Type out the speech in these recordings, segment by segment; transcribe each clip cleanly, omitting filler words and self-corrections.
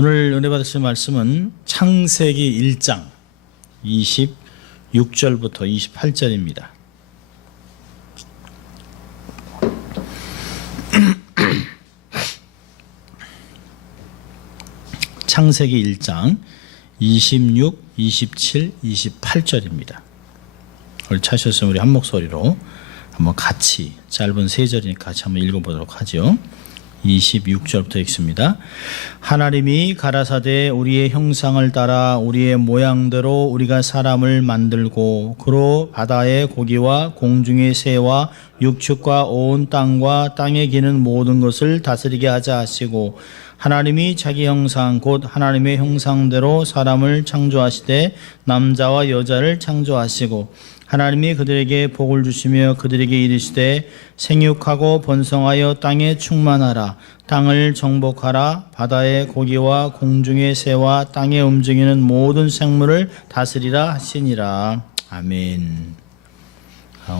오늘 은혜 받으실 말씀은 창세기 1장 26절부터 28절입니다. 창세기 1장 26, 27, 28절입니다. 오늘 찾으셨으면 우리 한 목소리로 한번 같이 짧은 세 절이니까 같이 한번 읽어보도록 하죠. 26절부터 읽습니다. 하나님이 가라사대 우리의 형상을 따라 우리의 모양대로 우리가 사람을 만들고 그로 바다의 고기와 공중의 새와 육축과 온 땅과 땅에 기는 모든 것을 다스리게 하자 하시고 하나님이 자기 형상 곧 하나님의 형상대로 사람을 창조하시되 남자와 여자를 창조하시고 하나님이 그들에게 복을 주시며 그들에게 이르시되 생육하고 번성하여 땅에 충만하라 땅을 정복하라 바다의 고기와 공중의 새와 땅에 움직이는 모든 생물을 다스리라 하시니라. 아멘.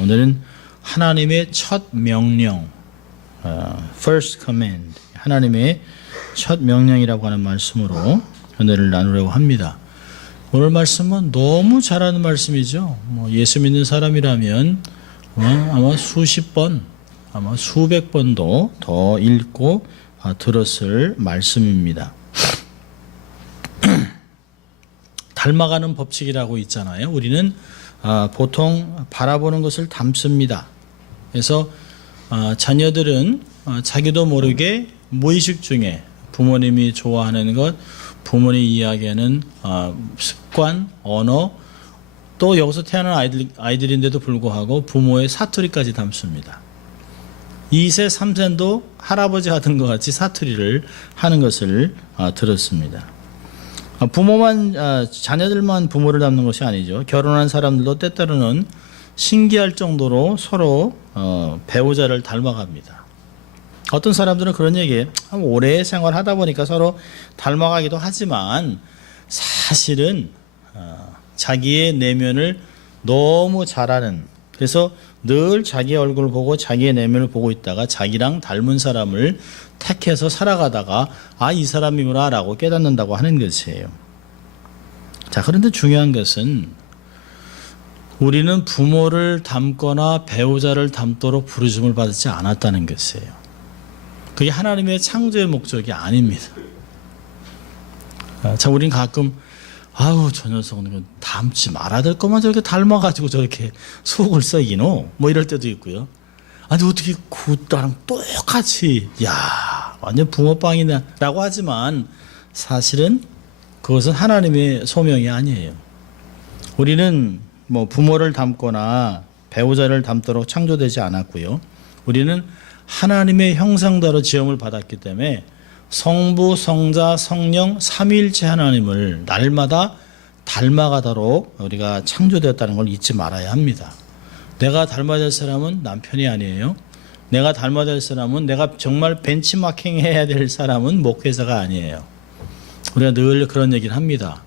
오늘은 하나님의 첫 명령, first command, 하나님의 첫 명령이라고 하는 말씀으로 은혜를 나누려고 합니다. 오늘 말씀은 너무 잘하는 말씀이죠. 예수 믿는 사람이라면 아마 수십 번, 아마 수백 번도 더 읽고 들었을 말씀입니다. 닮아가는 법칙이라고 있잖아요. 우리는 보통 바라보는 것을 닮습니다. 그래서 자녀들은 자기도 모르게 무의식 중에 부모님이 좋아하는 것, 부모님이 이야기하는 습관, 언어, 또 여기서 태어난 아이들인데도 불구하고 부모의 사투리까지 담습니다. 2세, 3세도 할아버지 하던 것 같이 사투리를 하는 것을 들었습니다. 부모만, 자녀들만 부모를 닮는 것이 아니죠. 결혼한 사람들도 때때로는 신기할 정도로 서로 배우자를 닮아갑니다. 어떤 사람들은 그런 얘기예요. 오래 생활하다 보니까 서로 닮아가기도 하지만 사실은 자기의 내면을 너무 잘 아는, 그래서 늘 자기의 얼굴을 보고 자기의 내면을 보고 있다가 자기랑 닮은 사람을 택해서 살아가다가 이 사람이구나 라고 깨닫는다고 하는 것이에요. 자, 그런데 중요한 것은 우리는 부모를 닮거나 배우자를 닮도록 부르심을 받지 않았다는 것이에요. 그게 하나님의 창조의 목적이 아닙니다. 자, 우린 가끔 저 녀석은 닮지 말아야 될 것만 저렇게 닮아가지고 저렇게 속을 썩이노? 뭐 이럴 때도 있고요. 아니 어떻게 그 딸랑 똑같이 완전 붕어빵이네 라고 하지만 사실은 그것은 하나님의 소명이 아니에요. 우리는 부모를 닮거나 배우자를 닮도록 창조되지 않았고요. 우리는 하나님의 형상대로 지음을 받았기 때문에 성부, 성자, 성령, 삼위일체 하나님을 날마다 닮아가도록 우리가 창조되었다는 걸 잊지 말아야 합니다. 내가 닮아야 될 사람은 남편이 아니에요. 내가 닮아야 될 사람은, 내가 정말 벤치마킹 해야 될 사람은 목회자가 아니에요. 우리가 늘 그런 얘기를 합니다.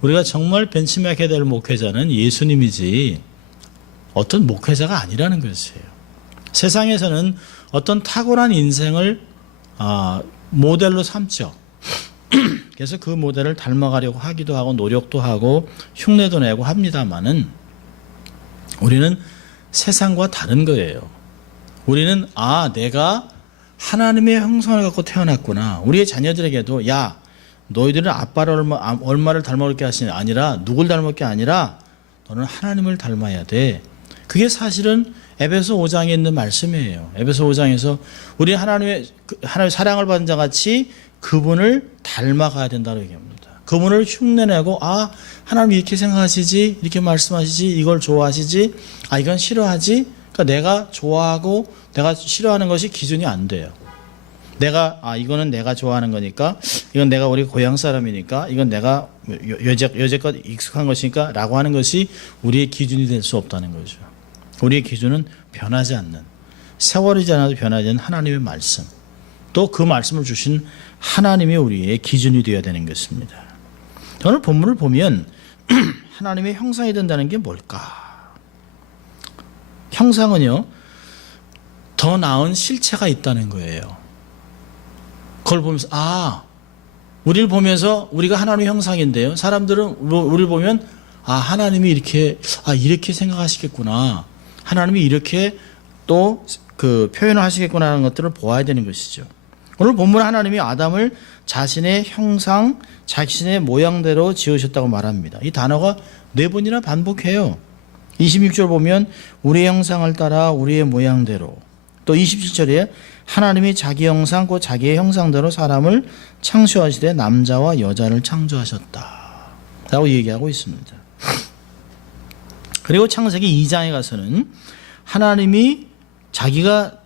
우리가 정말 벤치마킹 해야 될 목회자는 예수님이지 어떤 목회자가 아니라는 것이에요. 세상에서는 어떤 탁월한 인생을 모델로 삼죠. 그래서 그 모델을 닮아가려고 하기도 하고 노력도 하고 흉내도 내고 합니다만은 우리는 세상과 다른 거예요. 우리는 내가 하나님의 형상을 갖고 태어났구나. 우리의 자녀들에게도 너희들은 아빠를 얼마를 닮아올 게 아니라 누굴 닮을 게 아니라 너는 하나님을 닮아야 돼. 그게 사실은 에베소 5장에 있는 말씀이에요. 에베소 5장에서 우리 하나님의 사랑을 받은 자 같이 그분을 닮아가야 된다고 얘기합니다. 그분을 흉내내고 하나님 이렇게 생각하시지, 이렇게 말씀하시지, 이걸 좋아하시지, 이건 싫어하지. 그러니까 내가 좋아하고 내가 싫어하는 것이 기준이 안 돼요. 내가 이거는 내가 좋아하는 거니까, 이건 내가 우리 고향 사람이니까, 이건 내가 여태껏 익숙한 것이니까 라고 하는 것이 우리의 기준이 될 수 없다는 거죠. 우리의 기준은 변하지 않는, 세월이 지나도 변하지 않는 하나님의 말씀, 또 그 말씀을 주신 하나님이 우리의 기준이 되어야 되는 것입니다. 오늘 본문을 보면 하나님의 형상이 된다는 게 뭘까? 형상은요, 더 나은 실체가 있다는 거예요. 그걸 보면서 우리를 보면서 우리가 하나님의 형상인데요. 사람들은 우리를 보면 하나님이 이렇게 생각하시겠구나. 하나님이 이렇게 또 그 표현을 하시겠구나 하는 것들을 보아야 되는 것이죠. 오늘 본문 하나님이 아담을 자신의 형상, 자신의 모양대로 지으셨다고 말합니다. 이 단어가 4번이나 반복해요. 26절 보면 우리의 형상을 따라 우리의 모양대로, 또 27절에 하나님이 자기 형상 곧 자기의 형상대로 사람을 창조하시되 남자와 여자를 창조하셨다 라고 얘기하고 있습니다. 그리고 창세기 2장에 가서는 하나님이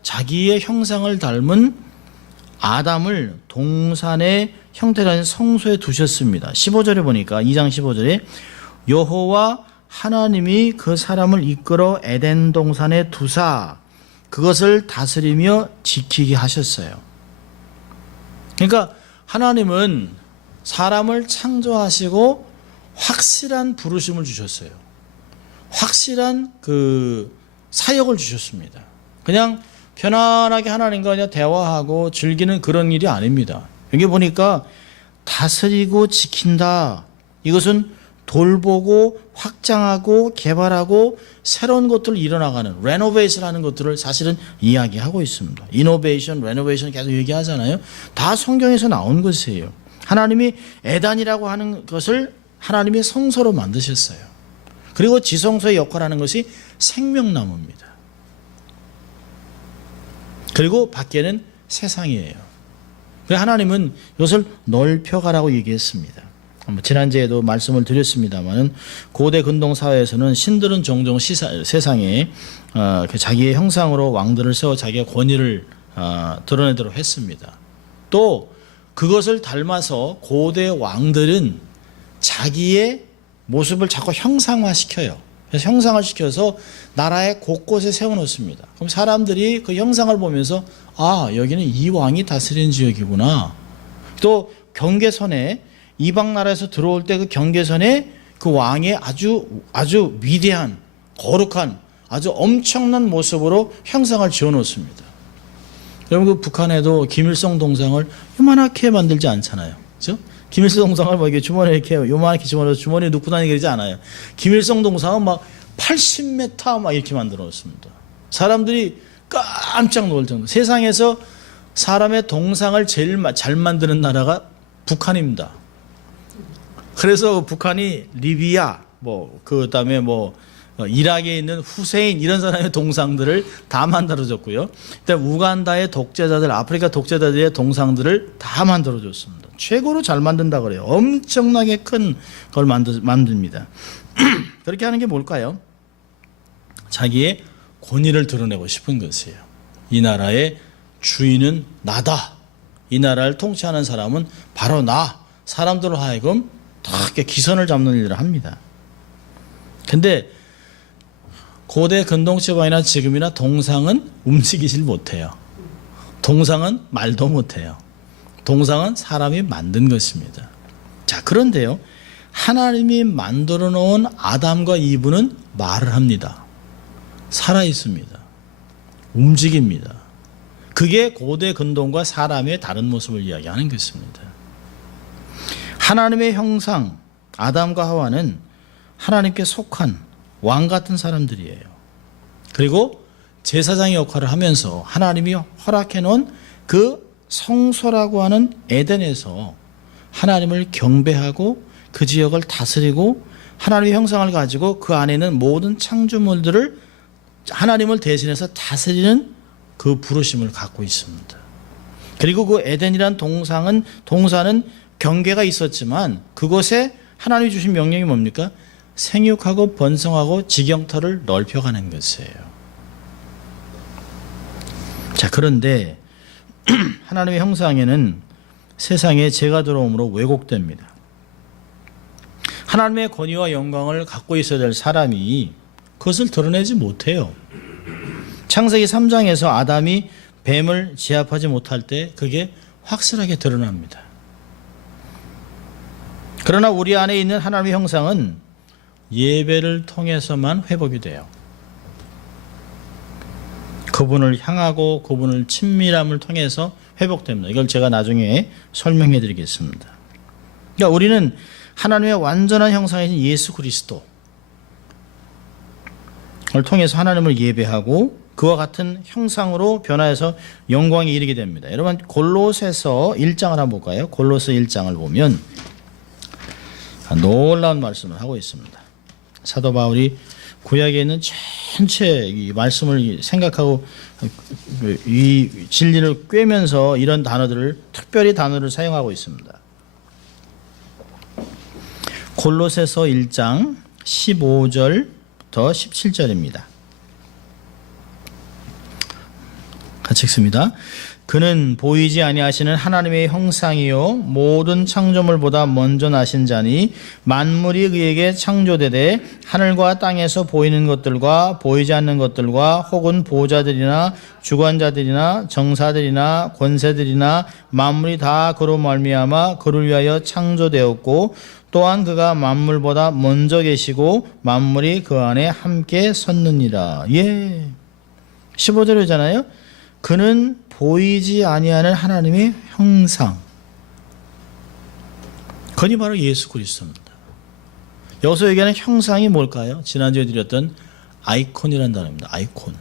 자기의 형상을 닮은 아담을 동산의 형태라는 성소에 두셨습니다. 15절에 보니까 2장 15절에 여호와 하나님이 그 사람을 이끌어 에덴 동산에 두사 그것을 다스리며 지키게 하셨어요. 그러니까 하나님은 사람을 창조하시고 확실한 부르심을 주셨어요. 확실한 그 사역을 주셨습니다. 그냥 편안하게 하나님과 그냥 대화하고 즐기는 그런 일이 아닙니다. 여기 보니까 다스리고 지킨다. 이것은 돌보고 확장하고 개발하고 새로운 것들을 일어나가는 레노베이션 하는 것들을 사실은 이야기하고 있습니다. 이노베이션, 레노베이션 계속 얘기하잖아요. 다 성경에서 나온 것이에요. 하나님이 에단이라고 하는 것을 하나님의 성소로 만드셨어요. 그리고 지성소의 역할을 하는 것이 생명나무입니다. 그리고 밖에는 세상이에요. 하나님은 이것을 넓혀가라고 얘기했습니다. 지난주에도 말씀을 드렸습니다만 고대 근동 사회에서는 신들은 종종 세상에 자기의 형상으로 왕들을 세워 자기의 권위를 드러내도록 했습니다. 또 그것을 닮아서 고대 왕들은 자기의 모습을 자꾸 형상화시켜요. 그래서 형상을 시켜서 나라의 곳곳에 세워놓습니다. 그럼 사람들이 그 형상을 보면서 여기는 이 왕이 다스리는 지역이구나. 또 경계선에 이방 나라에서 들어올 때 그 경계선에 그 왕의 아주 위대한 거룩한 아주 엄청난 모습으로 형상을 지어놓습니다. 여러분 그 북한에도 김일성 동상을 요만하게 만들지 않잖아요. 그렇죠? 김일성 동상을 이렇게 주머니에 이렇게 요만하게 집어넣어서 주머니에 넣고 다니게 그러지 않아요. 김일성 동상은 막 80m 막 이렇게 만들어 놓습니다. 사람들이 깜짝 놀랄 정도. 세상에서 사람의 동상을 제일 잘 만드는 나라가 북한입니다. 그래서 북한이 리비아, 그다음에 이라크에 있는 후세인 이런 사람의 동상들을 다 만들어줬고요. 우간다의 독재자들, 아프리카 독재자들의 동상들을 다 만들어줬습니다. 최고로 잘 만든다 그래요. 엄청나게 큰 걸 만듭니다. 그렇게 하는 게 뭘까요? 자기의 권위를 드러내고 싶은 것이에요. 이 나라의 주인은 나다. 이 나라를 통치하는 사람은 바로 나. 사람들로 하여금 다 이렇게 기선을 잡는 일을 합니다. 근데 고대 근동지방이나 지금이나 동상은 움직이질 못해요. 동상은 말도 못해요. 동상은 사람이 만든 것입니다. 자, 그런데요. 하나님이 만들어 놓은 아담과 이브는 말을 합니다. 살아 있습니다. 움직입니다. 그게 고대 근동과 사람의 다른 모습을 이야기하는 것입니다. 하나님의 형상, 아담과 하와는 하나님께 속한 왕 같은 사람들이에요. 그리고 제사장의 역할을 하면서 하나님이 허락해 놓은 그 성소라고 하는 에덴에서 하나님을 경배하고 그 지역을 다스리고 하나님의 형상을 가지고 그 안에 있는 모든 창조물들을 하나님을 대신해서 다스리는 그 부르심을 갖고 있습니다. 그리고 그 에덴이란 동산은 경계가 있었지만 그곳에 하나님이 주신 명령이 뭡니까? 생육하고 번성하고 지경터를 넓혀가는 것이에요. 자, 그런데 하나님의 형상에는 세상에 죄가 들어옴으로 왜곡됩니다. 하나님의 권위와 영광을 갖고 있어야 될 사람이 그것을 드러내지 못해요. 창세기 3장에서 아담이 뱀을 제압하지 못할 때 그게 확실하게 드러납니다. 그러나 우리 안에 있는 하나님의 형상은 예배를 통해서만 회복이 돼요. 그분을 향하고 그분을 친밀함을 통해서 회복됩니다. 이걸 제가 나중에 설명해 드리겠습니다. 그러니까 우리는 하나님의 완전한 형상이신 예수 그리스도를 통해서 하나님을 예배하고 그와 같은 형상으로 변화해서 영광에 이르게 됩니다. 여러분 골로새서 1장을 한번 볼까요? 골로새 1장을 보면 놀라운 말씀을 하고 있습니다. 사도 바울이 구약에 있는 전체 이 말씀을 생각하고 이 진리를 꿰면서 이런 단어들을 특별히 단어를 사용하고 있습니다. 골로새서 1장 15절부터 17절입니다. 같이 읽습니다. 그는 보이지 아니하시는 하나님의 형상이요 모든 창조물보다 먼저 나신 자니 만물이 그에게 창조되되 하늘과 땅에서 보이는 것들과 보이지 않는 것들과 혹은 보좌들이나 주관자들이나 정사들이나 권세들이나 만물이 다 그로 말미암아 그를 위하여 창조되었고 또한 그가 만물보다 먼저 계시고 만물이 그 안에 함께 섰느니라. 15절이잖아요. 그는 보이지 아니하는 하나님의 형상. 그니 바로 예수 그리스도입니다. 여기서 얘기하는 형상이 뭘까요? 지난주에 드렸던 아이콘이라는 단어입니다. 아이콘.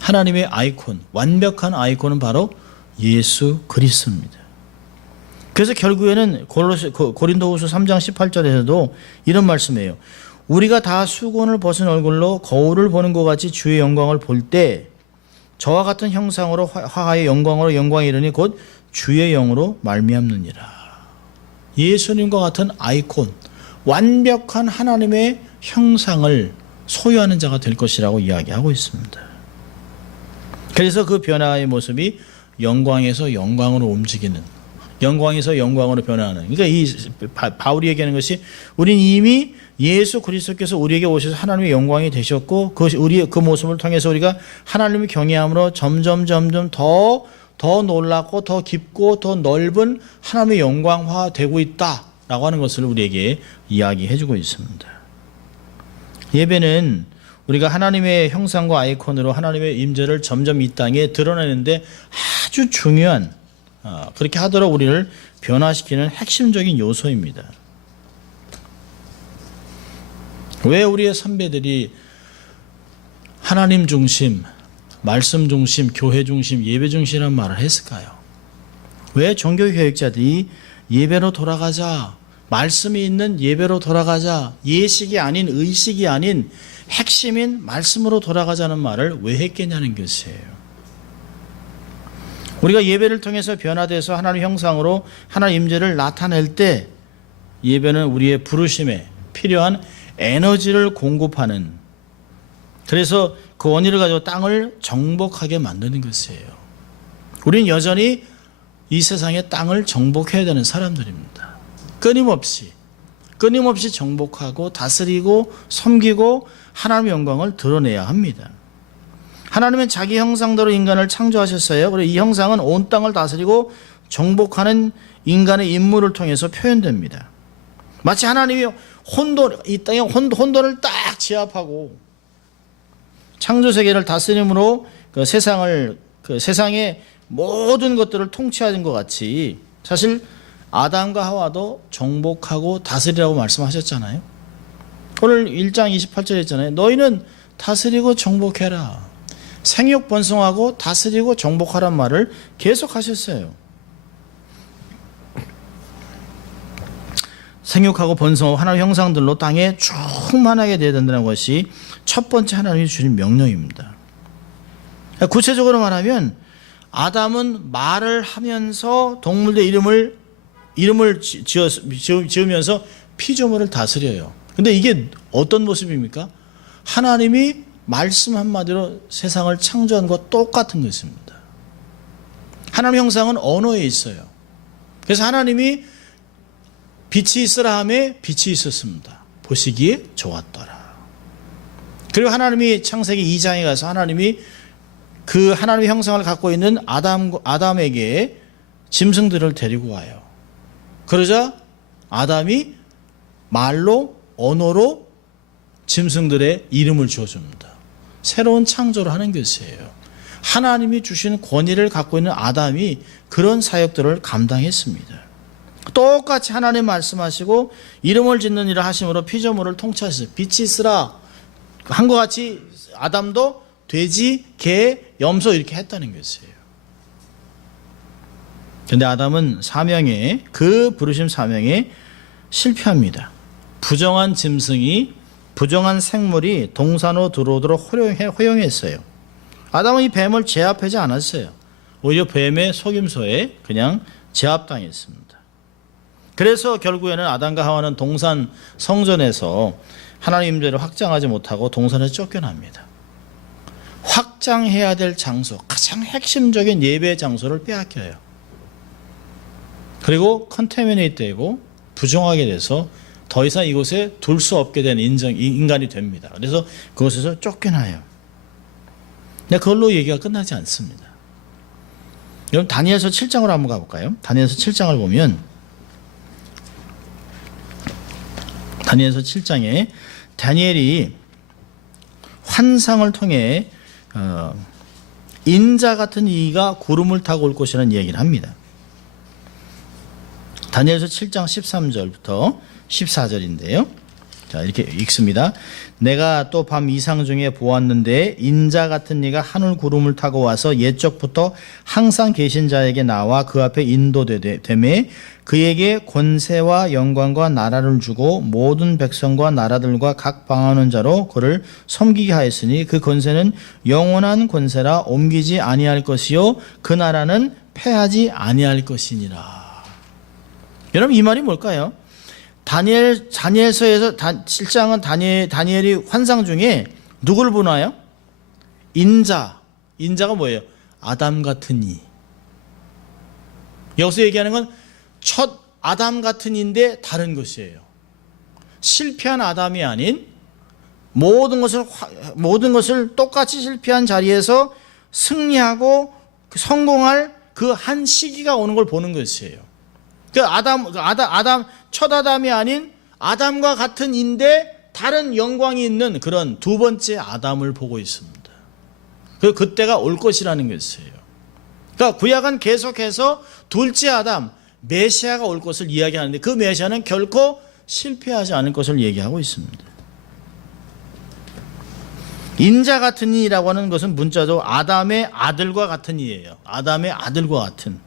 하나님의 아이콘, 완벽한 아이콘은 바로 예수 그리스도입니다. 그래서 결국에는 고린도후서 3장 18절에서도 이런 말씀이에요. 우리가 다 수건을 벗은 얼굴로 거울을 보는 것 같이 주의 영광을 볼 때 저와 같은 형상으로 화하의 영광으로 영광이 이르니 곧 주의 영으로 말미암느니라. 예수님과 같은 아이콘, 완벽한 하나님의 형상을 소유하는 자가 될 것이라고 이야기하고 있습니다. 그래서 그 변화의 모습이 영광에서 영광으로 움직이는, 영광에서 영광으로 변화하는. 그러니까 이 바울이 얘기하는 것이 우린 이미 예수 그리스도께서 우리에게 오셔서 하나님의 영광이 되셨고 그 모습을 통해서 우리가 하나님을 경외함으로 점점 더 놀랍고 더 깊고 더 넓은 하나님의 영광화되고 있다라고 하는 것을 우리에게 이야기해주고 있습니다. 예배는 우리가 하나님의 형상과 아이콘으로 하나님의 임재를 점점 이 땅에 드러내는데 아주 중요한, 그렇게 하도록 우리를 변화시키는 핵심적인 요소입니다. 왜 우리의 선배들이 하나님 중심, 말씀 중심, 교회 중심, 예배 중심이라는 말을 했을까요? 왜 종교교육자들이 예배로 돌아가자, 말씀이 있는 예배로 돌아가자, 예식이 아닌 의식이 아닌 핵심인 말씀으로 돌아가자는 말을 왜 했겠냐는 것이에요. 우리가 예배를 통해서 변화돼서 하나님의 형상으로 하나님 임재를 나타낼 때 예배는 우리의 부르심에 필요한 에너지를 공급하는, 그래서 그 원리를 가지고 땅을 정복하게 만드는 것이에요. 우리는 여전히 이 세상의 땅을 정복해야 되는 사람들입니다. 끊임없이 정복하고 다스리고 섬기고 하나님의 영광을 드러내야 합니다. 하나님은 자기 형상대로 인간을 창조하셨어요. 그리고 이 형상은 온 땅을 다스리고 정복하는 인간의 임무를 통해서 표현됩니다. 마치 하나님이 이 땅에 혼돈을 딱 제압하고 창조 세계를 다스림으로 그 세상의 모든 것들을 통치하는 것 같이 사실 아담과 하와도 정복하고 다스리라고 말씀하셨잖아요. 오늘 1장 28절에 했잖아요. 너희는 다스리고 정복해라. 생육 번성하고 다스리고 정복하란 말을 계속 하셨어요. 생육하고 번성하고 하나님의 형상들로 땅에 충만하게 되어야 된다는 것이 첫 번째 하나님이 주신 명령입니다. 구체적으로 말하면 아담은 말을 하면서 동물의 이름을 지으면서 피조물을 다스려요. 근데 이게 어떤 모습입니까? 하나님이 말씀 한마디로 세상을 창조한 것과 똑같은 것입니다. 하나님의 형상은 언어에 있어요. 그래서 하나님이 빛이 있으라 하매 빛이 있었습니다. 보시기에 좋았더라. 그리고 하나님이 창세기 2장에 가서 하나님이 그 하나님의 형상을 갖고 있는 아담에게 짐승들을 데리고 와요. 그러자 아담이 말로, 언어로 짐승들의 이름을 지어줍니다. 새로운 창조를 하는 것이에요. 하나님이 주신 권위를 갖고 있는 아담이 그런 사역들을 감당했습니다. 똑같이 하나님 말씀하시고 이름을 짓는 일을 하심으로 피조물을 통치하시고 빛이 있으라 한 것 같이 아담도 돼지, 개, 염소 이렇게 했다는 것이에요. 그런데 아담은 사명에, 그 부르심 사명에 실패합니다. 부정한 짐승이, 부정한 생물이 동산으로 들어오도록 허용했어요. 아담은 이 뱀을 제압하지 않았어요. 오히려 뱀의 속임수에 그냥 제압당했습니다. 그래서 결국에는 아담과 하와는 동산 성전에서 하나님 임재를 확장하지 못하고 동산에서 쫓겨납니다. 확장해야 될 장소, 가장 핵심적인 예배 장소를 빼앗겨요. 그리고 컨테미네이트 되고 부정하게 돼서 더 이상 이곳에 둘 수 없게 된 인간이 됩니다. 그래서 그곳에서 쫓겨나요. 근데 그걸로 얘기가 끝나지 않습니다. 여러분 다니엘서 7장으로 한번 가볼까요? 다니엘서 7장을 보면 다니엘서 7장에 다니엘이 환상을 통해 인자 같은 이가 구름을 타고 올 것이라는 얘기를 합니다. 다니엘서 7장 13절부터 14절인데요. 자, 이렇게 읽습니다. 내가 또 밤 이상 중에 보았는데 인자 같은 이가 하늘 구름을 타고 와서 옛적부터 항상 계신 자에게 나와 그 앞에 인도되매 그에게 권세와 영광과 나라를 주고 모든 백성과 나라들과 각 방하는 자로 그를 섬기게 하였으니 그 권세는 영원한 권세라 옮기지 아니할 것이요 그 나라는 패하지 아니할 것이니라. 여러분 이 말이 뭘까요? 다니엘서에서 7장은 다니엘이 환상 중에 누구를 보나요? 인자가 뭐예요? 아담 같은 이. 여기서 얘기하는 건 첫 아담 같은 이인데 다른 것이에요. 실패한 아담이 아닌 모든 것을 똑같이 실패한 자리에서 승리하고 성공할 그 한 시기가 오는 걸 보는 것이에요. 첫 아담이 아닌 아담과 같은 인데 다른 영광이 있는 그런 두 번째 아담을 보고 있습니다. 그때가 올 것이라는 것이에요. 그러니까 구약은 계속해서 둘째 아담, 메시아가 올 것을 이야기하는데 그 메시아는 결코 실패하지 않을 것을 얘기하고 있습니다. 인자 같은 이라고 하는 것은 문자도 아담의 아들과 같은 이예요. 아담의 아들과 같은.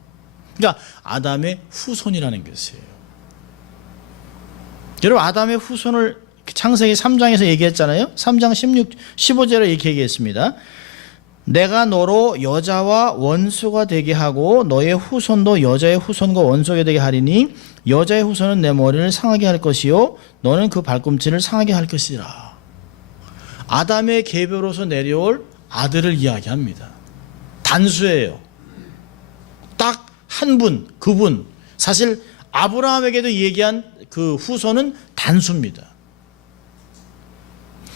그러니까 아담의 후손이라는 것이에요. 여러분 아담의 후손을 창세기 3장에서 얘기했잖아요. 3장 15절에 이렇게 얘기했습니다. 내가 너로 여자와 원수가 되게 하고 너의 후손도 여자의 후손과 원수가 되게 하리니 여자의 후손은 내 머리를 상하게 할 것이요 너는 그 발꿈치를 상하게 할 것이라. 아담의 계보로서 내려올 아들을 이야기합니다. 단수예요. 딱 한 분, 그분. 사실 아브라함에게도 얘기한 그 후손은 단수입니다.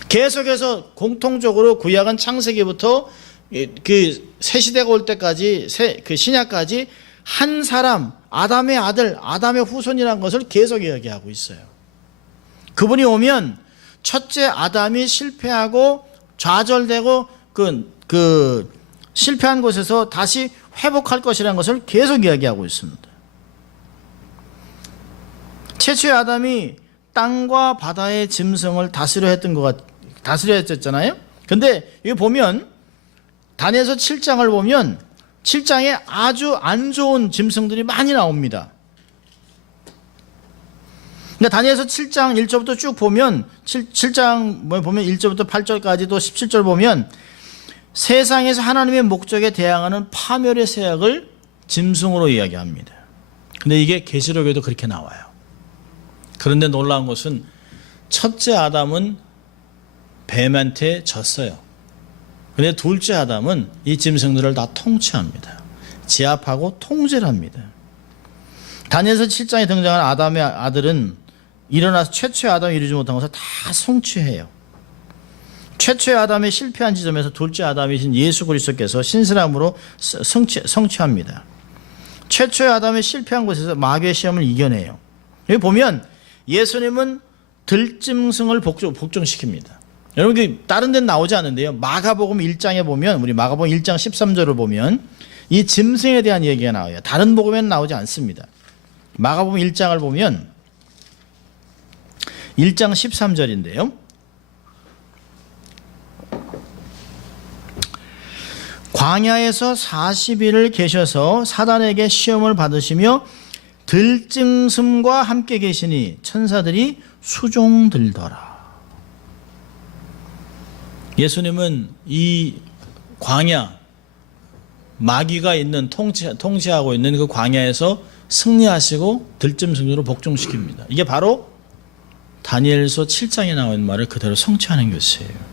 계속해서 공통적으로 구약은 창세기부터 그 새 시대가 올 때까지 그 신약까지 한 사람 아담의 아들 아담의 후손이라는 것을 계속 이야기하고 있어요. 그분이 오면 첫째 아담이 실패하고 좌절되고 그 실패한 곳에서 다시 회복할 것이라는 것을 계속 이야기하고 있습니다. 최초의 아담이 땅과 바다의 짐승을 다스려 했었잖아요. 근데 여기 보면 다니엘서 7장을 보면 7장에 아주 안 좋은 짐승들이 많이 나옵니다. 그러니까 다니엘서 7장 1절부터 쭉 보면 7장 보면 1절부터 8절까지 또 17절 보면 세상에서 하나님의 목적에 대항하는 파멸의 세력을 짐승으로 이야기합니다. 근데 이게 계시록에도 그렇게 나와요. 그런데 놀라운 것은 첫째 아담은 뱀한테 졌어요. 그런데 둘째 아담은 이 짐승들을 다 통치합니다. 제압하고 통제를 합니다. 다니엘서 7장에 등장한 아담의 아들은 일어나서 최초의 아담이 이루지 못한 것을 다 성취해요. 최초의 아담이 실패한 지점에서 둘째 아담이신 예수 그리스도께서 신실함으로 성취합니다. 최초의 아담이 실패한 곳에서 마귀의 시험을 이겨내요. 여기 보면 예수님은 들짐승을 복종시킵니다. 여러분 다른 데는 나오지 않는데요. 마가복음 1장에 보면 우리 마가복음 1장 13절을 보면 이 짐승에 대한 얘기가 나와요. 다른 복음에는 나오지 않습니다. 마가복음 1장을 보면 1장 13절인데요. 광야에서 40일을 계셔서 사단에게 시험을 받으시며 들짐승과 함께 계시니 천사들이 수종들더라. 예수님은 이 광야, 마귀가 있는 통치하고 있는 그 광야에서 승리하시고 들짐승으로 복종시킵니다. 이게 바로 다니엘서 7장에 나와 있는 말을 그대로 성취하는 것이에요.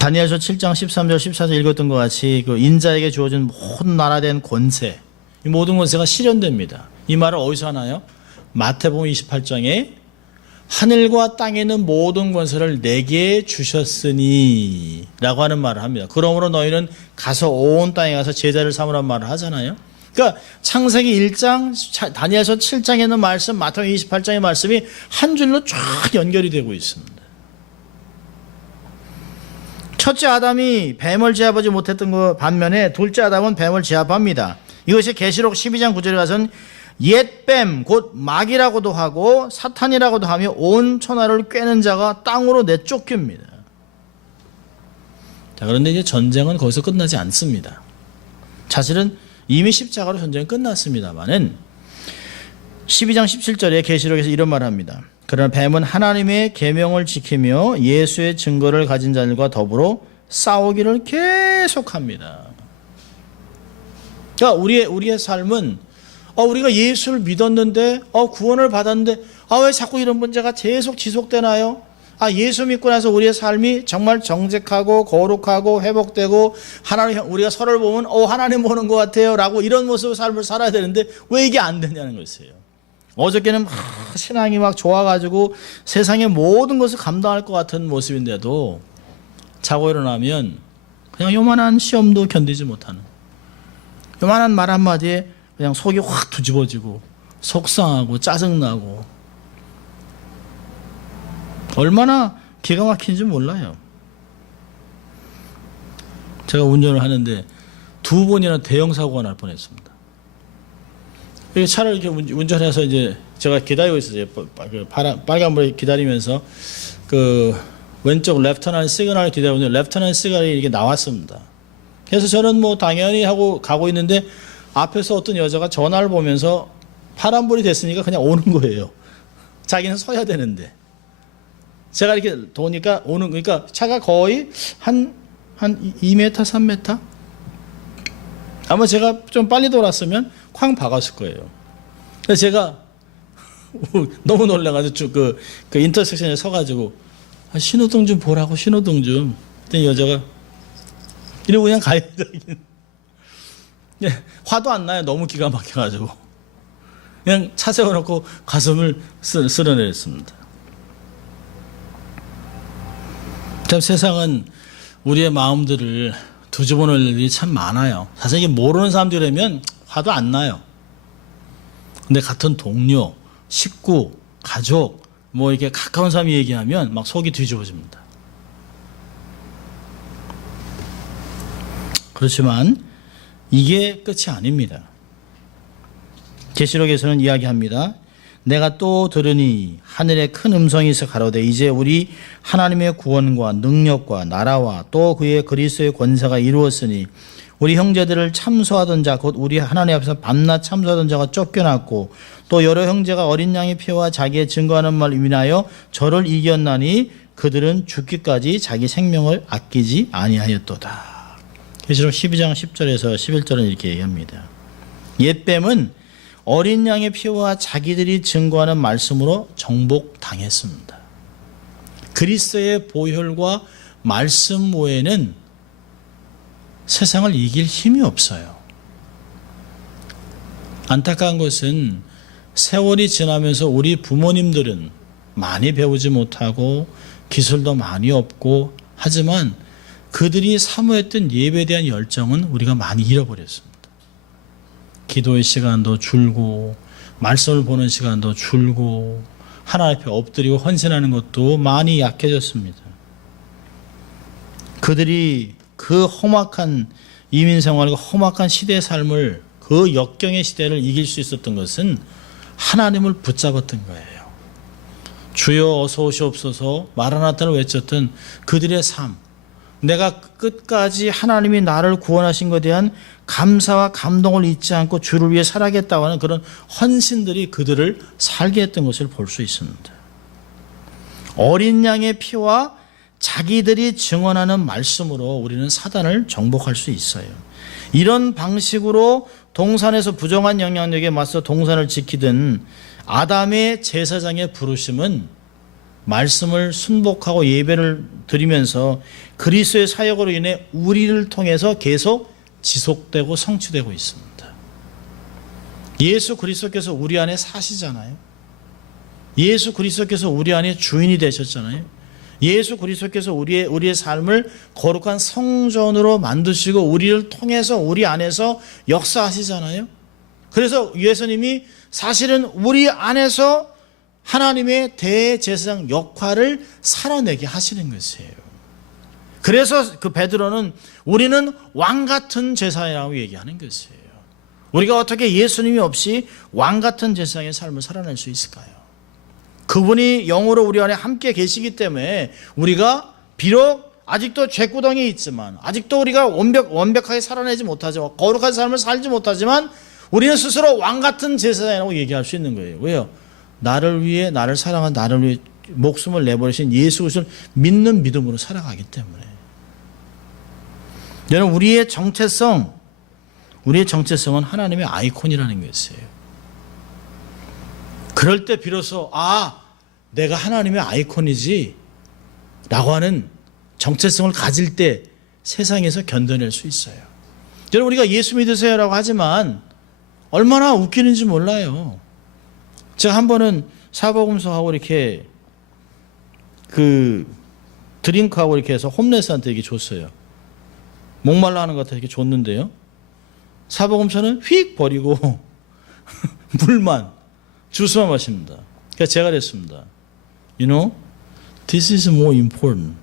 다니엘서 7장 13절 14절 읽었던 것 같이 그 인자에게 주어진 모든 나라된 권세, 이 모든 권세가 실현됩니다. 이 말을 어디서 하나요? 마태복음 28장에 하늘과 땅에 있는 모든 권세를 내게 주셨으니 라고 하는 말을 합니다. 그러므로 너희는 가서 온 땅에 가서 제자를 삼으란 말을 하잖아요. 그러니까 창세기 1장, 다니엘서 7장에 있는 말씀, 마태복음 28장의 말씀이 한 줄로 쫙 연결이 되고 있습니다. 첫째 아담이 뱀을 제압하지 못했던 것 반면에 둘째 아담은 뱀을 제압합니다. 이것이 계시록 12장 9절에 가서는 옛뱀 곧 마귀라고도 하고 사탄이라고도 하며 온 천하를 꿰는 자가 땅으로 내쫓깁니다. 자, 그런데 이제 전쟁은 거기서 끝나지 않습니다. 사실은 이미 십자가로 전쟁은 끝났습니다만은 12장 17절에 계시록에서 이런 말을 합니다. 그러나 뱀은 하나님의 계명을 지키며 예수의 증거를 가진 자들과 더불어 싸우기를 계속합니다. 그러니까 우리의 삶은 우리가 예수를 믿었는데 구원을 받았는데 왜 자꾸 이런 문제가 계속 지속되나요? 예수 믿고 나서 우리의 삶이 정말 정직하고 거룩하고 회복되고 하나님, 우리가 서로를 보면 하나님 보는 것 같아요 라고 이런 모습의 삶을 살아야 되는데 왜 이게 안 되냐는 것이에요. 어저께는 신앙이 막 좋아가지고 세상의 모든 것을 감당할 것 같은 모습인데도 자고 일어나면 그냥 요만한 시험도 견디지 못하는, 요만한 말 한마디에 그냥 속이 확 뒤집어지고 속상하고 짜증나고, 얼마나 기가 막힌지 몰라요. 제가 운전을 하는데 2번이나 대형 사고가 날 뻔했습니다. 차를 이렇게 운전해서 이제 제가 기다리고 있었어요. 빨간불에 기다리면서 그 왼쪽 레프트넌 시그널을 기다리고 있는데 레프트넌 시그널이 이렇게 나왔습니다. 그래서 저는 뭐 당연히 하고 가고 있는데 앞에서 어떤 여자가 전화를 보면서 파란불이 됐으니까 그냥 오는 거예요. 자기는 서야 되는데. 제가 이렇게 도니까 그러니까 차가 거의 한 2m, 3m? 아마 제가 좀 빨리 돌았으면 쾅 박았을 거예요. 그래서 제가 너무 놀라가지고 그 인터섹션에 서가지고 신호등 좀 보라고, 신호등 좀. 그랬더니 여자가 이러고 그냥 가야 되긴. 화도 안 나요. 너무 기가 막혀가지고. 그냥 차 세워놓고 가슴을 쓸어냈습니다. 참 세상은 우리의 마음들을 뒤집어 놓을 일이 참 많아요. 사실 이게 모르는 사람들이라면 화도 안 나요. 근데 같은 동료, 식구, 가족, 뭐 이렇게 가까운 사람이 얘기하면 막 속이 뒤집어집니다. 그렇지만 이게 끝이 아닙니다. 계시록에서는 이야기합니다. 내가 또 들으니 하늘에 큰 음성이 있어 가로되 이제 우리 하나님의 구원과 능력과 나라와 또 그의 그리스도의 권세가 이루었으니 우리 형제들을 참소하던 자 곧 우리 하나님 앞에서 밤낮 참소하던 자가 쫓겨났고 또 여러 형제가 어린 양의 피와 자기의 증거하는 말을 인하여 저를 이겼나니 그들은 죽기까지 자기 생명을 아끼지 아니하였도다. 계시록 12장 10절에서 11절은 이렇게 얘기합니다. 옛뱀은 어린 양의 피와 자기들이 증거하는 말씀으로 정복당했습니다. 그리스도의 보혈과 말씀 외에는 세상을 이길 힘이 없어요. 안타까운 것은 세월이 지나면서 우리 부모님들은 많이 배우지 못하고 기술도 많이 없고 하지만 그들이 사모했던 예배에 대한 열정은 우리가 많이 잃어버렸습니다. 기도의 시간도 줄고 말씀을 보는 시간도 줄고 하나님 앞에 엎드리고 헌신하는 것도 많이 약해졌습니다. 그들이 그 험악한 이민 생활과 험악한 시대의 삶을, 그 역경의 시대를 이길 수 있었던 것은 하나님을 붙잡았던 거예요. 주여 어서 오시옵소서 마라나타를 외쳤던 그들의 삶, 내가 끝까지 하나님이 나를 구원하신 것에 대한 감사와 감동을 잊지 않고 주를 위해 살아겠다고 하는 그런 헌신들이 그들을 살게 했던 것을 볼 수 있습니다. 어린 양의 피와 자기들이 증언하는 말씀으로 우리는 사단을 정복할 수 있어요. 이런 방식으로 동산에서 부정한 영향력에 맞서 동산을 지키던 아담의 제사장의 부르심은 말씀을 순복하고 예배를 드리면서 그리스도의 사역으로 인해 우리를 통해서 계속 지속되고 성취되고 있습니다. 예수 그리스도께서 우리 안에 사시잖아요. 예수 그리스도께서 우리 안에 주인이 되셨잖아요. 예수 그리스도께서 우리의 삶을 거룩한 성전으로 만드시고 우리를 통해서 우리 안에서 역사하시잖아요. 그래서 예수님이 사실은 우리 안에서 하나님의 대제사장 역할을 살아내게 하시는 것이에요. 그래서 그 베드로는 우리는 왕 같은 제사장이라고 얘기하는 것이에요. 우리가 어떻게 예수님이 없이 왕 같은 제사장의 삶을 살아낼 수 있을까요? 그분이 영으로 우리 안에 함께 계시기 때문에 우리가 비록 아직도 죄구덩이 있지만, 아직도 우리가 완벽하게 살아내지 못하지만, 거룩한 삶을 살지 못하지만 우리는 스스로 왕 같은 제사장이라고 얘기할 수 있는 거예요. 왜요? 나를 위해, 나를 사랑한, 나를 위해 목숨을 내버리신 예수 그리스도를 믿는 믿음으로 살아가기 때문에. 여러분, 우리의 정체성은 하나님의 아이콘이라는 것이에요. 그럴 때 비로소 내가 하나님의 아이콘이지 라고 하는 정체성을 가질 때 세상에서 견뎌낼 수 있어요. 여러분, 우리가 예수 믿으세요라고 하지만 얼마나 웃기는지 몰라요. 제가 한 번은 사복음서하고 이렇게 드링크하고 이렇게 해서 홈레스한테 이렇게 줬어요. 목말라 하는 것 같아서 이렇게 줬는데요. 사복음서는 휙 버리고 물만, 주스만 마십니다. 그래서 제가 그랬습니다. You know, this is more important.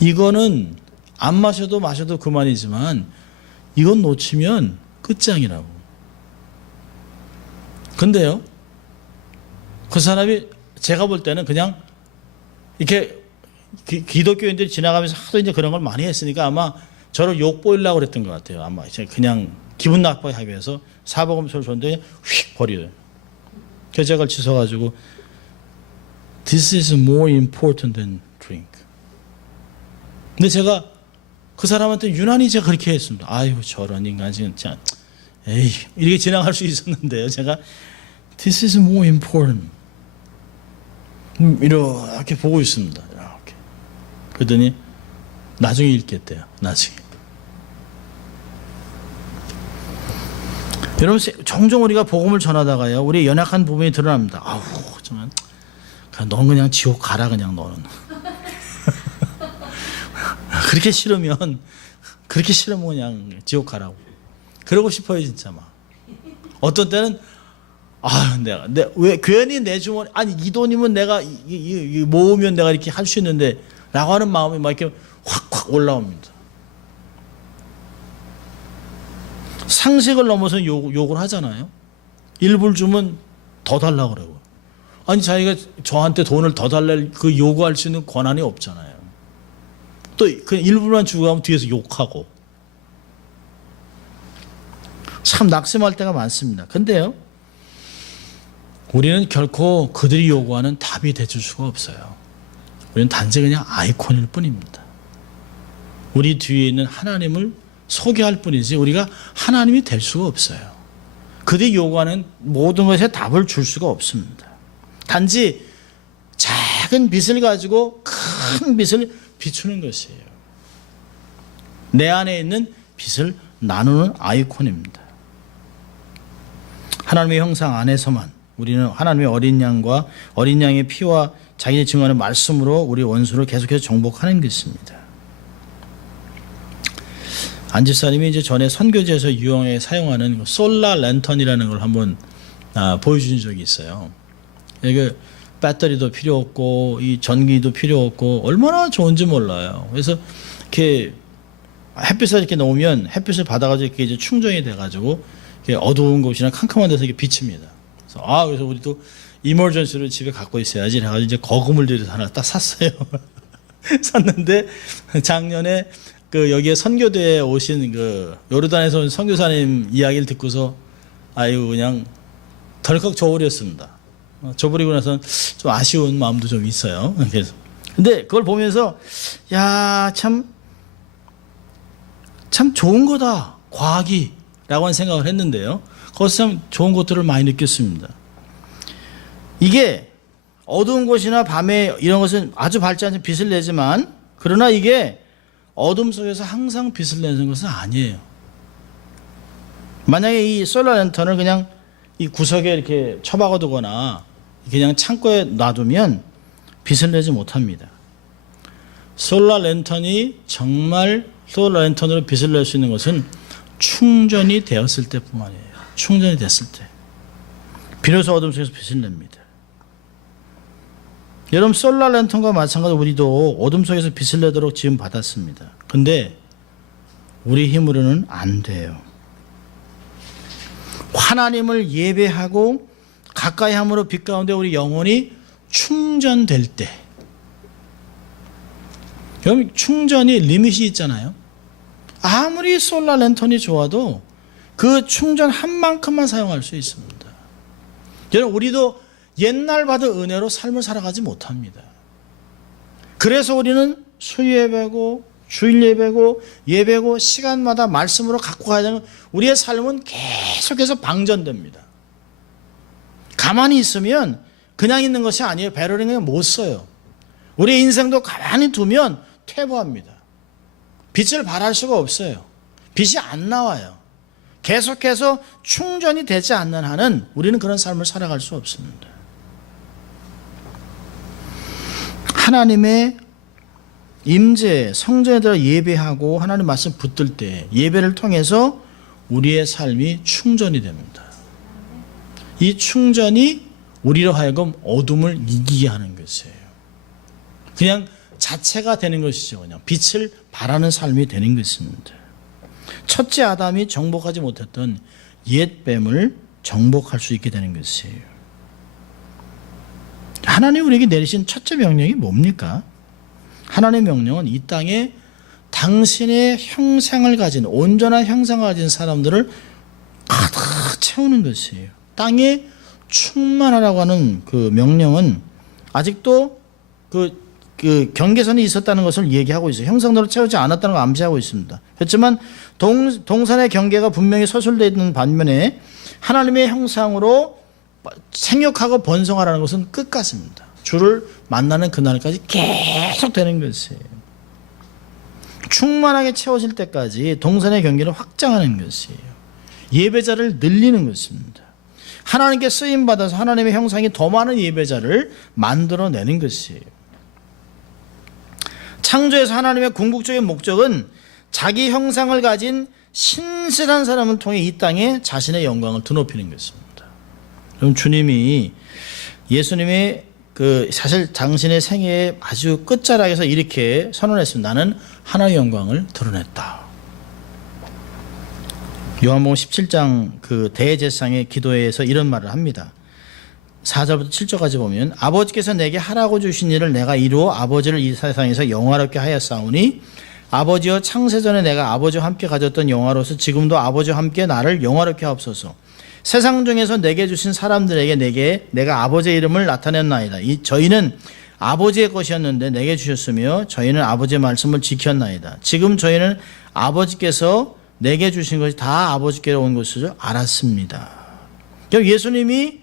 이거는 안 마셔도 그만이지만 이건 놓치면 끝장이라고. 근데요, 그 사람이 제가 볼 때는 그냥 이렇게 기독교인들이 지나가면서 하도 이제 그런 걸 많이 했으니까 아마 저를 욕보이려고 그랬던 것 같아요. 아마 그냥 기분 나쁘게 하기 위해서 사복음서를 줬는데 휙 버려요. 그래서 제가 지서가지고 This is more important than drink. 근데 제가 그 사람한테 유난히 제가 그렇게 했습니다. 아유, 저런 인간 진짜 에이, 이렇게 지나갈 수 있었는데요. 제가 This is more important. 이렇게 보고 있습니다. 이렇게. 그러더니 나중에 읽겠대요. 나중에. 여러분, 종종 우리가 복음을 전하다가요, 우리의 연약한 부분이 드러납니다. 아우, 정말 넌 그냥 지옥 가라, 그냥 너는. 그렇게 싫으면 그냥 지옥 가라고. 그러고 싶어요, 진짜 막. 어떤 때는 내가 왜 괜히 내 주머니, 아니 이 돈이면 내가 모으면 내가 이렇게 할 수 있는데 라고 하는 마음이 막 이렇게 확 올라옵니다. 상식을 넘어서 욕을 하잖아요. 일부를 주면 더 달라고 그러고. 아니, 자기가 저한테 돈을 더 달래 그 요구할 수 있는 권한이 없잖아요. 또 그냥 일부만 주고 가면 뒤에서 욕하고. 참 낙심할 때가 많습니다. 근데요, 우리는 결코 그들이 요구하는 답이 되줄 수가 없어요. 우리는 단지 그냥 아이콘일 뿐입니다. 우리 뒤에 있는 하나님을 소개할 뿐이지 우리가 하나님이 될 수가 없어요. 그들이 요구하는 모든 것에 답을 줄 수가 없습니다. 단지 작은 빛을 가지고 큰 빛을 비추는 것이에요. 내 안에 있는 빛을 나누는 아이콘입니다. 하나님의 형상 안에서만 우리는 하나님의 어린 양과 어린 양의 피와 자기의 증언의 말씀으로 우리 원수를 계속해서 정복하는 것입니다. 안 집사님이 이제 전에 선교지에서 유용하게 사용하는 솔라 랜턴이라는 걸 한번 보여준 적이 있어요. 이게 배터리도 필요 없고 이 전기도 필요 없고 얼마나 좋은지 몰라요. 그래서 이렇게 햇빛을 이렇게 놓으면 햇빛을 받아가지고 이렇게 이제 충전이 돼가지고 어두운 곳이나 캄캄한 데서 이렇게 비칩니다. 그래서 우리도 이머전시를 집에 갖고 있어야지 해가지고 이제 거금을 들여서 하나 딱 샀어요. 샀는데 작년에 그 여기에 선교대에 오신 그 요르단에서 온 선교사님 이야기를 듣고서 아유 그냥 덜컥 저버렸습니다. 저버리고 나서는 좀 아쉬운 마음도 좀 있어요. 그래서 근데 그걸 보면서 야 참 좋은 거다 과학이라고 한 생각을 했는데요. 거기서 참 좋은 것들을 많이 느꼈습니다. 이게 어두운 곳이나 밤에 이런 것은 아주 밝지 않은 빛을 내지만 그러나 이게 어둠 속에서 항상 빛을 내는 것은 아니에요. 만약에 이 솔라 랜턴을 그냥 이 구석에 이렇게 처박아 두거나 그냥 창고에 놔두면 빛을 내지 못합니다. 솔라 랜턴이 정말 솔라 랜턴으로 빛을 낼 수 있는 것은 충전이 되었을 때뿐만이에요. 충전이 됐을 때 비로소 어둠 속에서 빛을 냅니다. 여러분 솔라 랜턴과 마찬가지로 우리도 어둠 속에서 빛을 내도록 지음 받았습니다. 근데 우리 힘으로는 안 돼요. 하나님을 예배하고 가까이 함으로 빛 가운데 우리 영혼이 충전될 때, 여러분 충전이 리밋이 있잖아요. 아무리 솔라 랜턴이 좋아도 그 충전 한 만큼만 사용할 수 있습니다. 여러분 우리도 옛날 받은 은혜로 삶을 살아가지 못합니다. 그래서 우리는 수예배고 주일 예배고 시간마다 말씀으로 갖고 가야 되는 우리의 삶은 계속해서 방전됩니다. 가만히 있으면 그냥 있는 것이 아니에요. 배럴링을 못 써요. 우리 인생도 가만히 두면 퇴보합니다. 빛을 발할 수가 없어요. 빛이 안 나와요. 계속해서 충전이 되지 않는 한은 우리는 그런 삶을 살아갈 수 없습니다. 하나님의 임재, 성전에 들어 예배하고 하나님 말씀 붙들 때 예배를 통해서 우리의 삶이 충전이 됩니다. 이 충전이 우리로 하여금 어둠을 이기게 하는 것이에요. 그냥 자체가 되는 것이죠. 그냥 빛을 발하는 삶이 되는 것입니다. 첫째 아담이 정복하지 못했던 옛 뱀을 정복할 수 있게 되는 것이에요. 하나님이 우리에게 내리신 첫째 명령이 뭡니까? 하나님의 명령은 이 땅에 당신의 형상을 가진 온전한 형상을 가진 사람들을 가득 채우는 것이에요. 땅에 충만하라고 하는 그 명령은 아직도 그 경계선이 있었다는 것을 얘기하고 있어요. 형상대로 채우지 않았다는 걸 암시하고 있습니다. 그렇지만 동산의 경계가 분명히 서술되어 있는 반면에 하나님의 형상으로 생육하고 번성하라는 것은 끝 같습니다. 주를 만나는 그날까지 계속 되는 것이에요. 충만하게 채워질 때까지 동산의 경계를 확장하는 것이에요. 예배자를 늘리는 것입니다. 하나님께 쓰임받아서 하나님의 형상이 더 많은 예배자를 만들어내는 것이에요. 창조에서 하나님의 궁극적인 목적은 자기 형상을 가진 신실한 사람을 통해 이 땅에 자신의 영광을 드높이는 것입니다. 그럼 주님이 예수님의 사실 당신의 생애의 아주 끝자락에서 이렇게 선언했습니다. 나는 하나님의 영광을 드러냈다. 요한복음 17장 그 대제사장의 기도회에서 이런 말을 합니다. 4절부터 7절까지 보면 아버지께서 내게 하라고 주신 일을 내가 이루어 아버지를 이 세상에서 영화롭게 하였사오니 아버지여 창세전에 내가 아버지와 함께 가졌던 영화로서 지금도 아버지와 함께 나를 영화롭게 하옵소서. 세상 중에서 내게 주신 사람들에게 내가 아버지의 이름을 나타냈나이다. 저희는 아버지의 것이었는데 내게 주셨으며 저희는 아버지의 말씀을 지켰나이다. 지금 저희는 아버지께서 내게 주신 것이 다 아버지께로 온 것을 알았습니다. 예수님이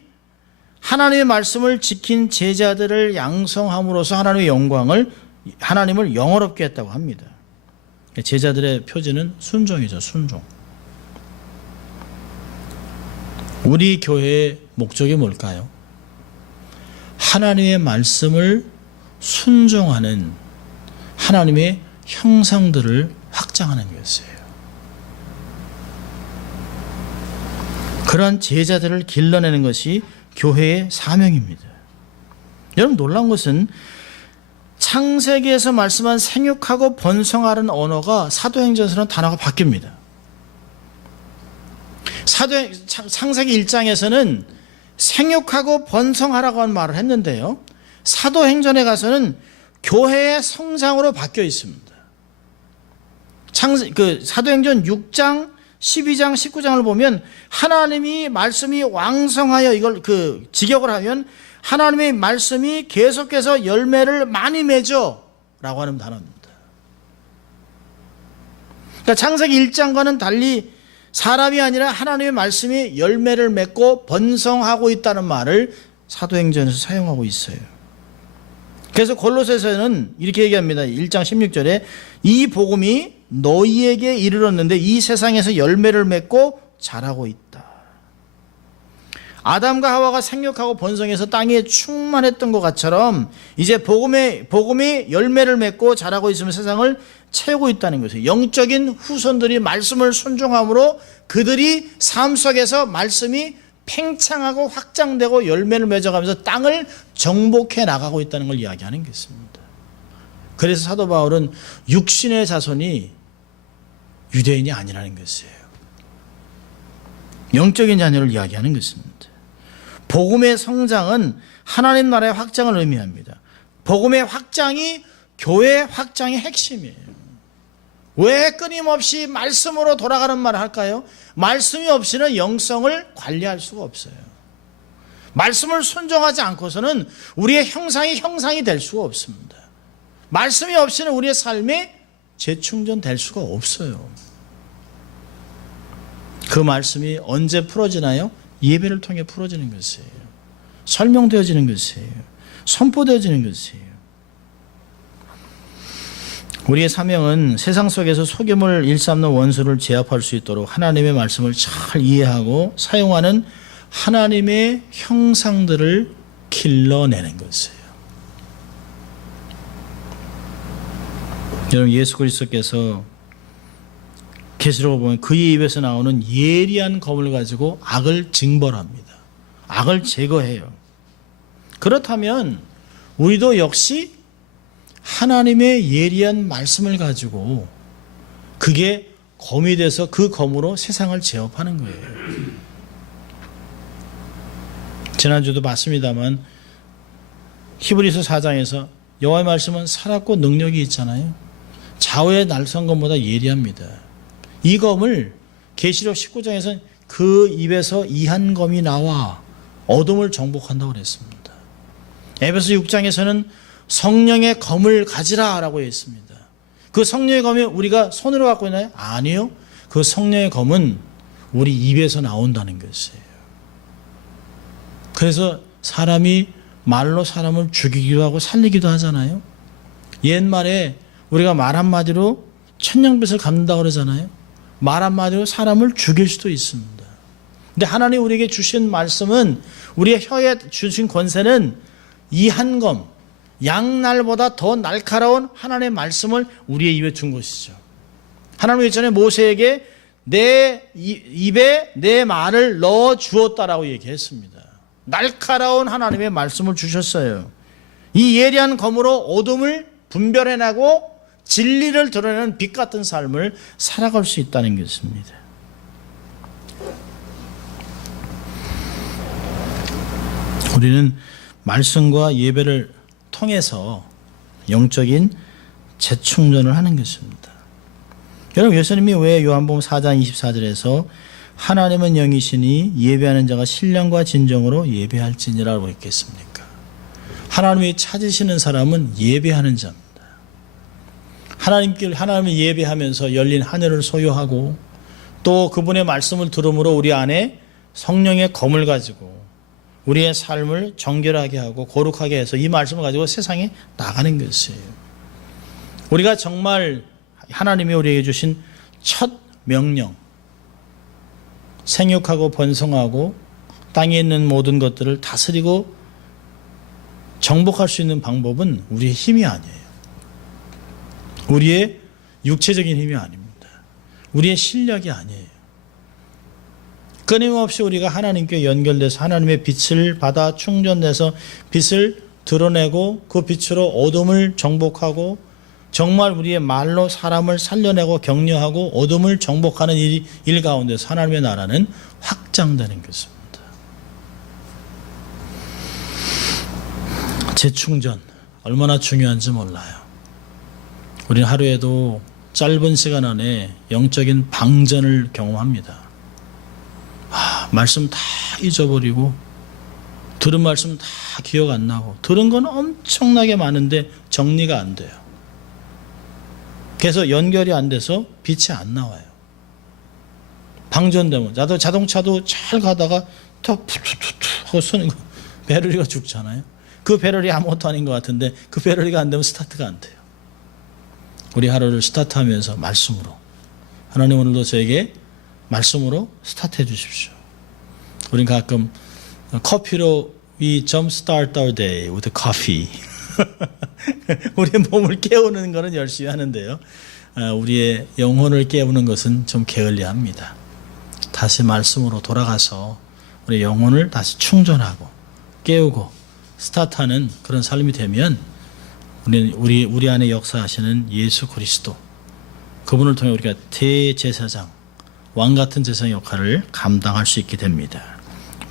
하나님의 말씀을 지킨 제자들을 양성함으로써 하나님을 영화롭게 했다고 합니다. 제자들의 표지는 순종이죠. 순종. 우리 교회의 목적이 뭘까요? 하나님의 말씀을 순종하는 하나님의 형상들을 확장하는 것이에요. 그러한 제자들을 길러내는 것이 교회의 사명입니다. 여러분 놀라운 것은 창세기에서 말씀한 생육하고 번성하는 언어가 사도행전에서는 단어가 바뀝니다. 창세기 1장에서는 생육하고 번성하라고 하는 말을 했는데요, 사도행전에 가서는 교회의 성장으로 바뀌어 있습니다. 사도행전 6장, 12장, 19장을 보면 하나님이 말씀이 왕성하여 이걸 직역을 하면 하나님의 말씀이 계속해서 열매를 많이 맺어 라고 하는 단어입니다. 그러니까 창세기 1장과는 달리 사람이 아니라 하나님의 말씀이 열매를 맺고 번성하고 있다는 말을 사도행전에서 사용하고 있어요. 그래서 골로새서는 이렇게 얘기합니다. 1장 16절에 이 복음이 너희에게 이르렀는데 이 세상에서 열매를 맺고 자라고 있다. 아담과 하와가 생육하고 번성해서 땅에 충만했던 것 같처럼 이제 복음이 열매를 맺고 자라고 있으면 세상을 채우고 있다는 것이에요. 영적인 후손들이 말씀을 순종함으로 그들이 삶 속에서 말씀이 팽창하고 확장되고 열매를 맺어가면서 땅을 정복해 나가고 있다는 걸 이야기하는 것입니다. 그래서 사도 바울은 육신의 자손이 유대인이 아니라는 것이에요. 영적인 자녀를 이야기하는 것입니다. 복음의 성장은 하나님 나라의 확장을 의미합니다. 복음의 확장이 교회의 확장의 핵심이에요. 왜 끊임없이 말씀으로 돌아가는 말을 할까요? 말씀이 없이는 영성을 관리할 수가 없어요. 말씀을 순종하지 않고서는 우리의 형상이 될 수가 없습니다. 말씀이 없이는 우리의 삶이 재충전될 수가 없어요. 그 말씀이 언제 풀어지나요? 예배를 통해 풀어지는 것이에요. 설명되어지는 것이에요. 선포되어지는 것이에요. 우리의 사명은 세상 속에서 속임을 일삼는 원수를 제압할 수 있도록 하나님의 말씀을 잘 이해하고 사용하는 하나님의 형상들을 길러내는 것이에요. 여러분, 예수 그리스도께서 계시록을 보면 그의 입에서 나오는 예리한 검을 가지고 악을 징벌합니다. 악을 제거해요. 그렇다면 우리도 역시 하나님의 예리한 말씀을 가지고 그게 검이 돼서 그 검으로 세상을 제압하는 거예요. 지난주도 봤습니다만 히브리서 4장에서 여호와의 말씀은 살았고 능력이 있잖아요. 좌우의 날선검보다 예리합니다. 이 검을 계시록 19장에서는 그 입에서 이한 검이 나와 어둠을 정복한다고 그랬습니다. 에베소 6장에서는 성령의 검을 가지라 라고 했습니다. 그 성령의 검이 우리가 손으로 갖고 있나요? 아니요. 그 성령의 검은 우리 입에서 나온다는 것이에요. 그래서 사람이 말로 사람을 죽이기도 하고 살리기도 하잖아요. 옛말에 우리가 말 한마디로 천냥빚을 갚는다고 그러잖아요. 말 한마디로 사람을 죽일 수도 있습니다. 근데 하나님 우리에게 주신 말씀은, 우리의 혀에 주신 권세는 이 한 검, 양날보다 더 날카로운 하나님의 말씀을 우리의 입에 준 것이죠. 하나님은 예전에 모세에게 내 입에 내 말을 넣어 주었다라고 얘기했습니다. 날카로운 하나님의 말씀을 주셨어요. 이 예리한 검으로 어둠을 분별해내고 진리를 드러내는 빛 같은 삶을 살아갈 수 있다는 것입니다. 우리는 말씀과 예배를 통해서 영적인 재충전을 하는 것입니다. 여러분, 예수님이 왜 요한복음 4장 24절에서 하나님은 영이시니 예배하는 자가 신령과 진정으로 예배할지니라고 했겠습니까? 하나님이 찾으시는 사람은 예배하는 자입니다. 하나님을 예배하면서 열린 하늘을 소유하고 또 그분의 말씀을 들음으로 우리 안에 성령의 검을 가지고 우리의 삶을 정결하게 하고 거룩하게 해서 이 말씀을 가지고 세상에 나가는 것이에요. 우리가 정말 하나님이 우리에게 주신 첫 명령, 생육하고 번성하고 땅에 있는 모든 것들을 다스리고 정복할 수 있는 방법은 우리의 힘이 아니에요. 우리의 육체적인 힘이 아닙니다. 우리의 실력이 아니에요. 끊임없이 우리가 하나님께 연결돼서 하나님의 빛을 받아 충전돼서 빛을 드러내고 그 빛으로 어둠을 정복하고 정말 우리의 말로 사람을 살려내고 격려하고 어둠을 정복하는 일 가운데서 하나님의 나라는 확장되는 것입니다. 재충전 얼마나 중요한지 몰라요. 우리는 하루에도 짧은 시간 안에 영적인 방전을 경험합니다. 말씀 다 잊어버리고 들은 말씀 다 기억 안 나고 들은 건 엄청나게 많은데 정리가 안 돼요. 그래서 연결이 안 돼서 빛이 안 나와요. 방전되면 자동차도 잘 가다가 턱 툭툭툭 하고 서는 거 배터리가 죽잖아요. 그 배터리 아무것도 아닌 것 같은데 그 배터리가 안 되면 스타트가 안 돼요. 우리 하루를 스타트하면서 말씀으로 하나님 오늘도 저에게 말씀으로 스타트해 주십시오. 우린 가끔 커피로 we jumpstart our day with coffee. 우리의 몸을 깨우는 것은 열심히 하는데요. 우리의 영혼을 깨우는 것은 좀 게을리합니다. 다시 말씀으로 돌아가서 우리 영혼을 다시 충전하고 깨우고 스타트하는 그런 삶이 되면 우리 안에 역사하시는 예수 그리스도 그분을 통해 우리가 대제사장 왕 같은 제사장 역할을 감당할 수 있게 됩니다.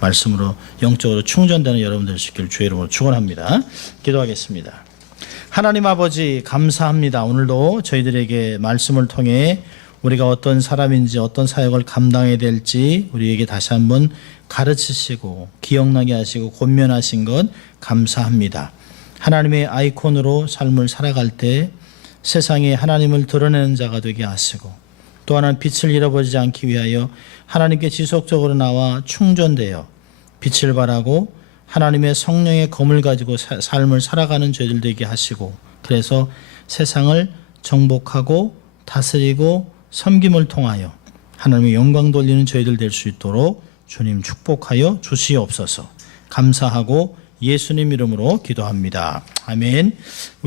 말씀으로 영적으로 충전되는 여러분들 되시길 주의 이름으로 축원합니다. 기도하겠습니다. 하나님 아버지 감사합니다. 오늘도 저희들에게 말씀을 통해 우리가 어떤 사람인지 어떤 사역을 감당해야 될지 우리에게 다시 한번 가르치시고 기억나게 하시고 권면하신 것 감사합니다. 하나님의 아이콘으로 삶을 살아갈 때 세상에 하나님을 드러내는 자가 되게 하시고 또 하나는 빛을 잃어버리지 않기 위하여 하나님께 지속적으로 나와 충전되어 빛을 발하고 하나님의 성령의 검을 가지고 삶을 살아가는 저희들 되게 하시고 그래서 세상을 정복하고 다스리고 섬김을 통하여 하나님의 영광 돌리는 저희들 될 수 있도록 주님 축복하여 주시옵소서. 감사하고 예수님 이름으로 기도합니다. 아멘.